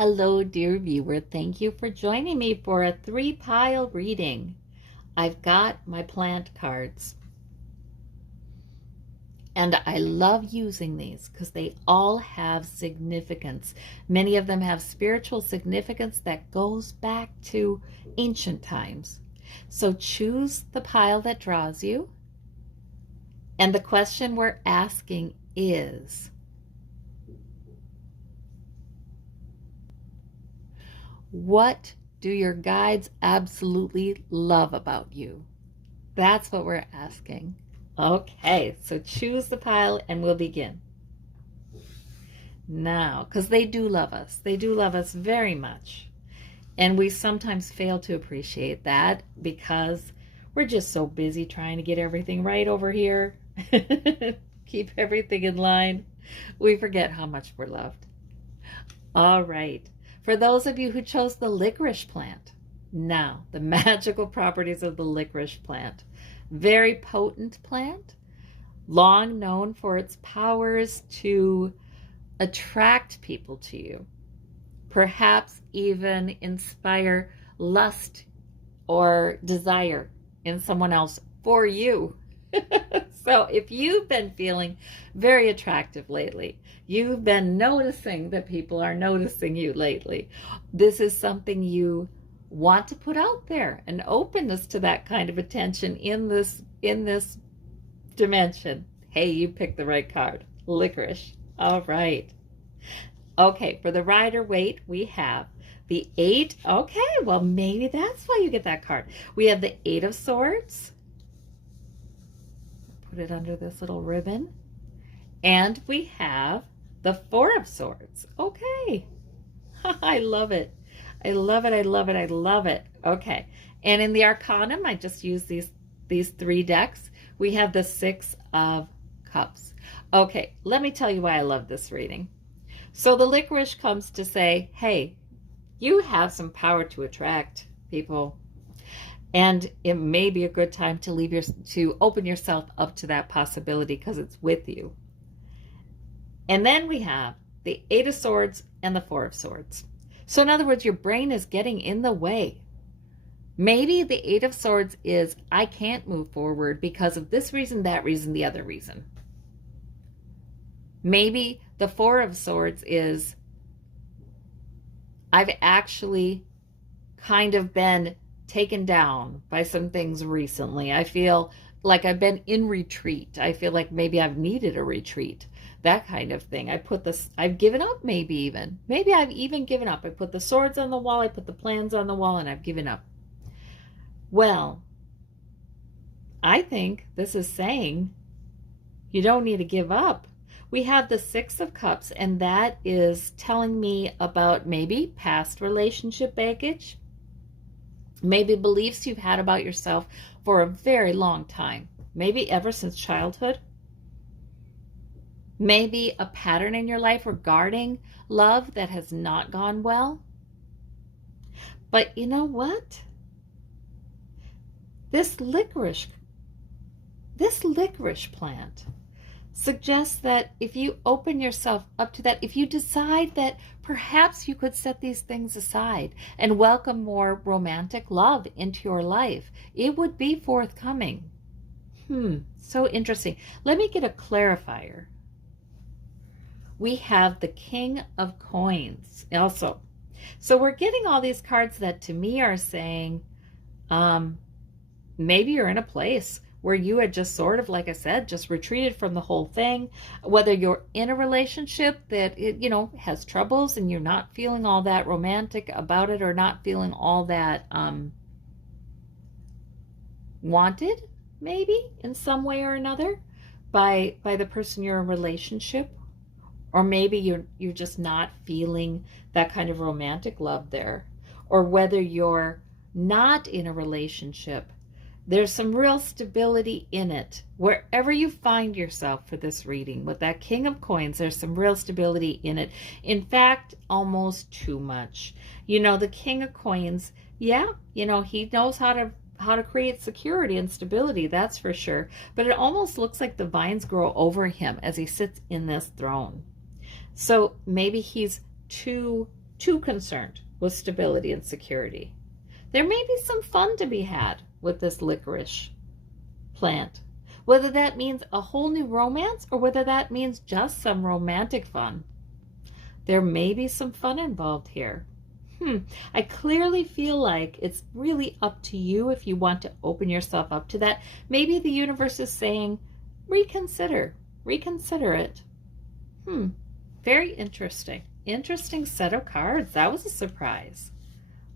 Hello, dear viewer. Thank you for joining me for a 3-pile reading. I've got my plant cards. And I love using these because they all have significance. Many of them have spiritual significance that goes back to ancient times. So choose the pile that draws you. And the question we're asking is, what do your guides absolutely love about you? That's what we're asking. Okay, so choose the pile and we'll begin. Now, because they do love us. They do love us very much. And we sometimes fail to appreciate that because we're just so busy trying to get everything right over here. Keep everything in line. We forget how much we're loved. All right. For those of you who chose the licorice plant, now the magical properties of the licorice plant. Very potent plant, long known for its powers to attract people to you, perhaps even inspire lust or desire in someone else for you. So if you've been feeling very attractive lately, you've been noticing that people are noticing you lately, this is something you want to put out there, an openness to that kind of attention in this dimension. Hey, you picked the right card. Licorice. All right. Okay, for the Rider-Waite, we have the 8. Okay, well, maybe that's why you get that card. We have the 8 of Swords. Put it under this little ribbon. And we have the 4 of Swords. Okay. I love it. I love it. I love it. I love it. Okay. And in the Arcanum, I just use these 3 decks. We have the 6 of Cups. Okay. Let me tell you why I love this reading. So the licorice comes to say, hey, you have some power to attract people. And it may be a good time to open yourself up to that possibility because it's with you. And then we have the 8 of Swords and the 4 of Swords. So in other words, your brain is getting in the way. Maybe the 8 of Swords is, I can't move forward because of this reason, that reason, the other reason. Maybe the 4 of Swords is, I've actually kind of been taken down by some things recently. I feel like I've been in retreat. I feel like maybe I've needed a retreat. That kind of thing. I've given up maybe I've even given up. I put the swords on the wall, I put the plans on the wall, and I've given up. Well, I think this is saying you don't need to give up. We have the 6 of Cups, and that is telling me about maybe past relationship baggage, maybe beliefs you've had about yourself for a very long time, maybe ever since childhood. Maybe a pattern in your life regarding love that has not gone well. But you know what? This licorice plant suggests that if you open yourself up to that, if you decide that perhaps you could set these things aside and welcome more romantic love into your life, it would be forthcoming. So interesting. Let me get a clarifier. We have the King of Coins also. So we're getting all these cards that to me are saying, maybe you're in a place where you had just sort of, like I said, just retreated from the whole thing. Whether you're in a relationship that, has troubles and you're not feeling all that romantic about it, or not feeling all that wanted, maybe in some way or another by the person you're in a relationship. Or maybe you're just not feeling that kind of romantic love there. Or whether you're not in a relationship, there's some real stability in it. Wherever you find yourself for this reading, with that King of Coins, there's some real stability in it. In fact, almost too much. The King of Coins, he knows how to create security and stability, that's for sure. But it almost looks like the vines grow over him as he sits in this throne. So maybe he's too too concerned with stability and security. There may be some fun to be had with this licorice plant, whether that means a whole new romance or whether that means just some romantic fun. There may be some fun involved here. I clearly feel like it's really up to you if you want to open yourself up to that. Maybe the universe is saying, reconsider it. Very interesting. Interesting set of cards. That was a surprise.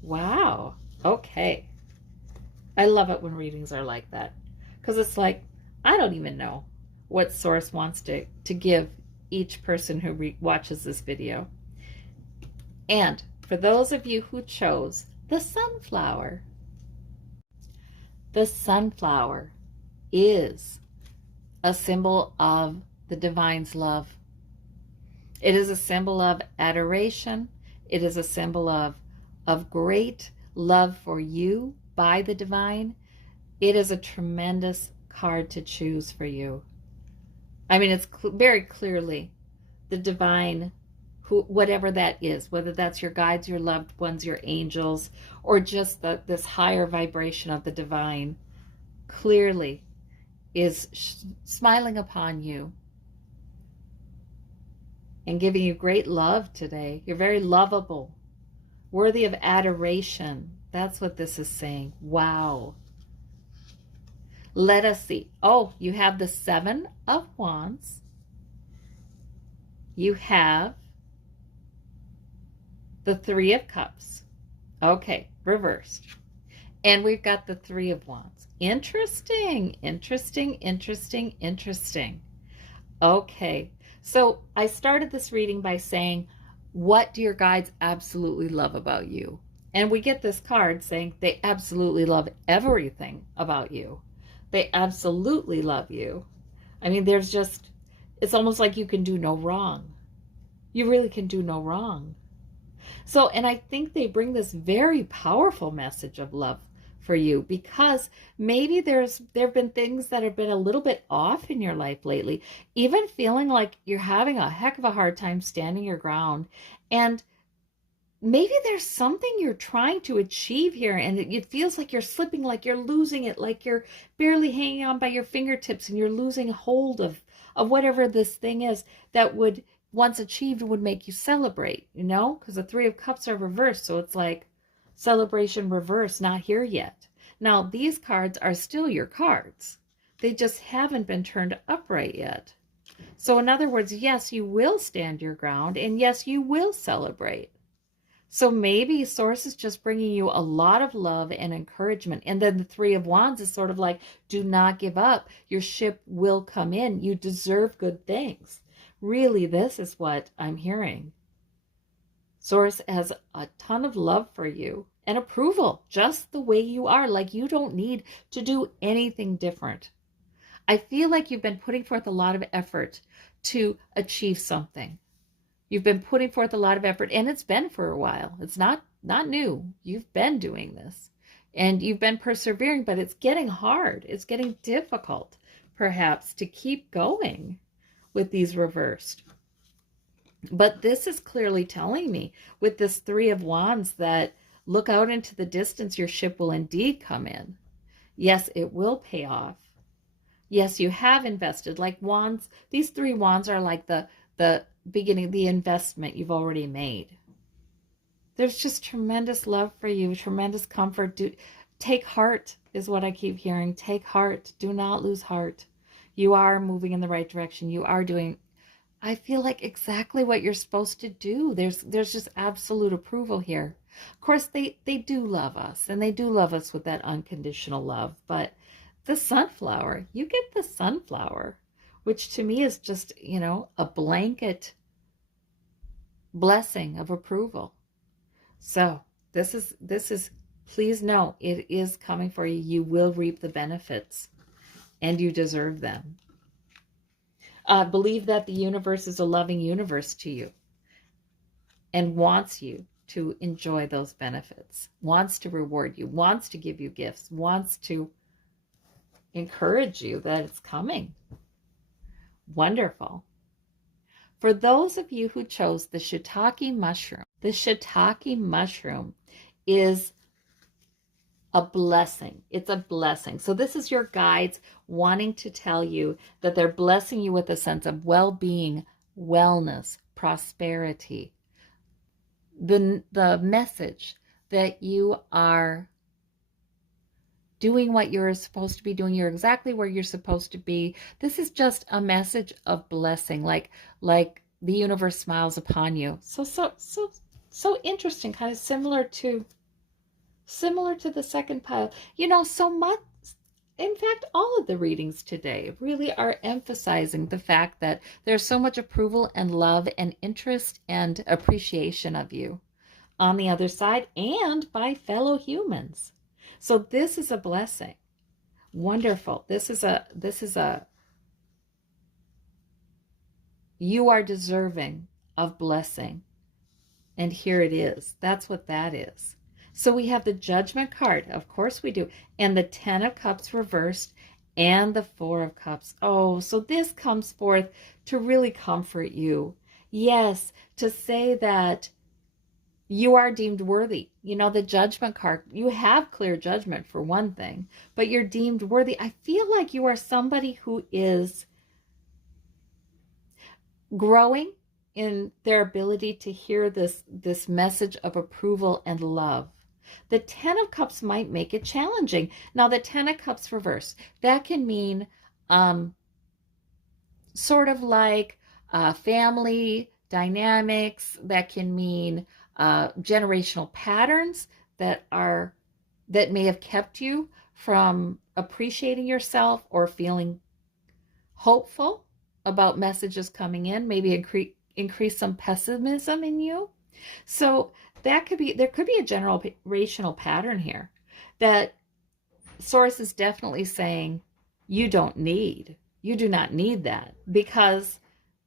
Wow. Okay. I love it when readings are like that, because it's like, I don't even know what source wants to give each person who watches this video. And for those of you who chose the sunflower is a symbol of the divine's love. It is a symbol of adoration. It is a symbol of great love for you by the divine. It is a tremendous card to choose for you. I mean, it's very clearly the divine, whatever that is, whether that's your guides, your loved ones, your angels, or just this higher vibration of the divine, clearly is smiling upon you and giving you great love today. You're very lovable, worthy of adoration. That's what this is saying. Wow. Let us see. Oh, you have the 7 of Wands. You have the 3 of Cups. Okay, reversed. And we've got the 3 of Wands. Interesting, interesting, interesting, interesting. Okay, so I started this reading by saying, what do your guides absolutely love about you? And we get this card saying they absolutely love everything about you. They absolutely love you. I mean, there's just, it's almost like you can do no wrong. You really can do no wrong. So, and I think they bring this very powerful message of love for you, because maybe there have been things that have been a little bit off in your life lately, even feeling like you're having a heck of a hard time standing your ground. And maybe there's something you're trying to achieve here, and it feels like you're slipping, like you're losing it, like you're barely hanging on by your fingertips, and you're losing hold of whatever this thing is that would, once achieved, would make you celebrate, you know? Because the 3 of Cups are reversed, so it's like celebration reverse, not here yet. Now, these cards are still your cards. They just haven't been turned upright yet. So in other words, yes, you will stand your ground, and yes, you will celebrate. So maybe Source is just bringing you a lot of love and encouragement. And then the 3 of Wands is sort of like, do not give up. Your ship will come in. You deserve good things. Really, this is what I'm hearing. Source has a ton of love for you and approval, just the way you are. Like, you don't need to do anything different. I feel like you've been putting forth a lot of effort to achieve something. You've been putting forth a lot of effort, and it's been for a while. It's not new. You've been doing this, and you've been persevering, but it's getting hard. It's getting difficult, perhaps, to keep going with these reversed. But this is clearly telling me with this 3 of Wands that look out into the distance, your ship will indeed come in. Yes, it will pay off. Yes, you have invested. Like Wands, these 3 Wands are like the beginning, the investment you've already made. There's just tremendous love for you, tremendous comfort. Take heart is what I keep hearing. Take heart. Do not lose heart. You are moving in the right direction. You are doing, I feel like, exactly what you're supposed to do. There's just absolute approval here. Of course, they do love us, and they do love us with that unconditional love. But the sunflower, you get the sunflower, which to me is just, you know, a blanket blessing of approval. So this is, please know, it is coming for you. You will reap the benefits, and you deserve them. Believe that the universe is a loving universe to you and wants you to enjoy those benefits, wants to reward you, wants to give you gifts, wants to encourage you that it's coming. Wonderful. For those of you who chose the shiitake mushroom, The shiitake mushroom is a blessing. It's a blessing. So this is your guides wanting to tell you that they're blessing you with a sense of well-being, wellness, prosperity. The message that you are doing what you're supposed to be doing, you're exactly where you're supposed to be. This is just a message of blessing, like the universe smiles upon you. So interesting, kind of similar to the second pile. So much. In fact, all of the readings today really are emphasizing the fact that there's so much approval and love and interest and appreciation of you on the other side and by fellow humans. So this is a blessing. Wonderful. This is a you are deserving of blessing. And here it is. That's what that is. So we have the Judgment card. Of course we do. And the 10 of Cups reversed and the 4 of Cups. Oh, so this comes forth to really comfort you. Yes, to say that you are deemed worthy. The Judgment card, you have clear judgment for one thing, but you're deemed worthy. I feel like you are somebody who is growing in their ability to hear this message of approval and love. The 10 of Cups might make it challenging. Now, the 10 of Cups reverse, that can mean sort of like family dynamics. That can mean generational patterns that may have kept you from appreciating yourself or feeling hopeful about messages coming in, maybe increase some pessimism in you. So there could be a generational pattern here that Source is definitely saying you do not need that, because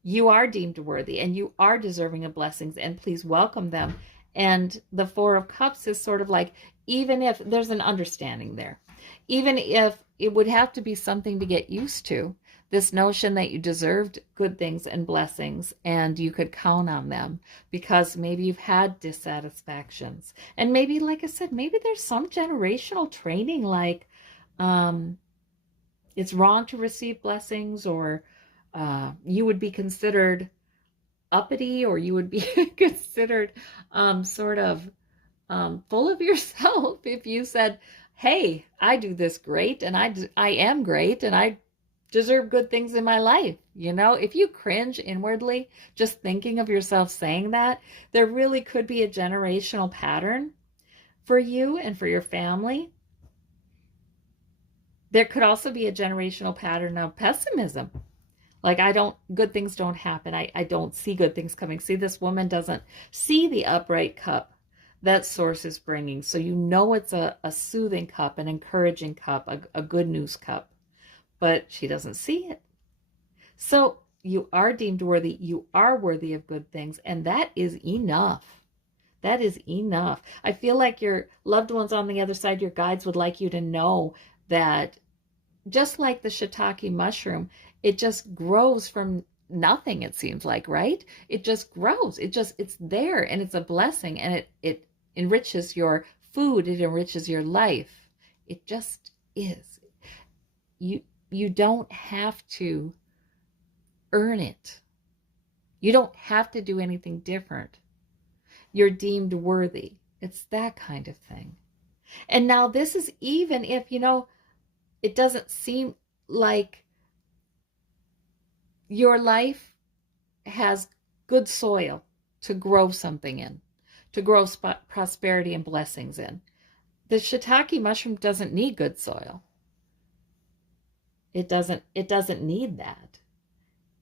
you are deemed worthy and you are deserving of blessings, and please welcome them. And the 4 of Cups is sort of like, even if there's an understanding there, even if it would have to be something to get used to, this notion that you deserved good things and blessings and you could count on them, because maybe you've had dissatisfactions. And maybe, like I said, maybe there's some generational training, like it's wrong to receive blessings, or you would be considered uppity, or you would be considered sort of full of yourself if you said, hey, I do this great, and I am great, and I deserve good things in my life. If you cringe inwardly just thinking of yourself saying that, there really could be a generational pattern for you and for your family. There could also be a generational pattern of pessimism. Like, good things don't happen. I don't see good things coming. See, this woman doesn't see the upright cup that Source is bringing. So it's a soothing cup, an encouraging cup, a good news cup. But she doesn't see it. So you are deemed worthy. You are worthy of good things. And that is enough. That is enough. I feel like your loved ones on the other side, your guides, would like you to know that, just like the shiitake mushroom, it just grows from nothing, it seems like, right? It just grows. It's there, and it's a blessing, and it enriches your food. It enriches your life. It just is. You don't have to earn it. You don't have to do anything different. You're deemed worthy. It's that kind of thing. And now this is even if, it doesn't seem like your life has good soil to grow something in, to grow prosperity and blessings in. The shiitake mushroom doesn't need good soil. It doesn't need that.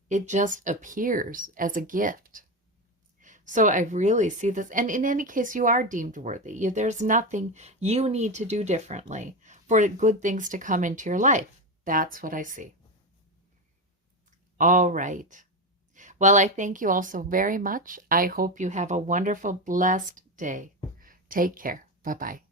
It just appears as a gift. So I really see this. And in any case, you are deemed worthy. There's nothing you need to do differently for good things to come into your life. That's what I see. All right. Well, I thank you all so very much. I hope you have a wonderful, blessed day. Take care. Bye-bye.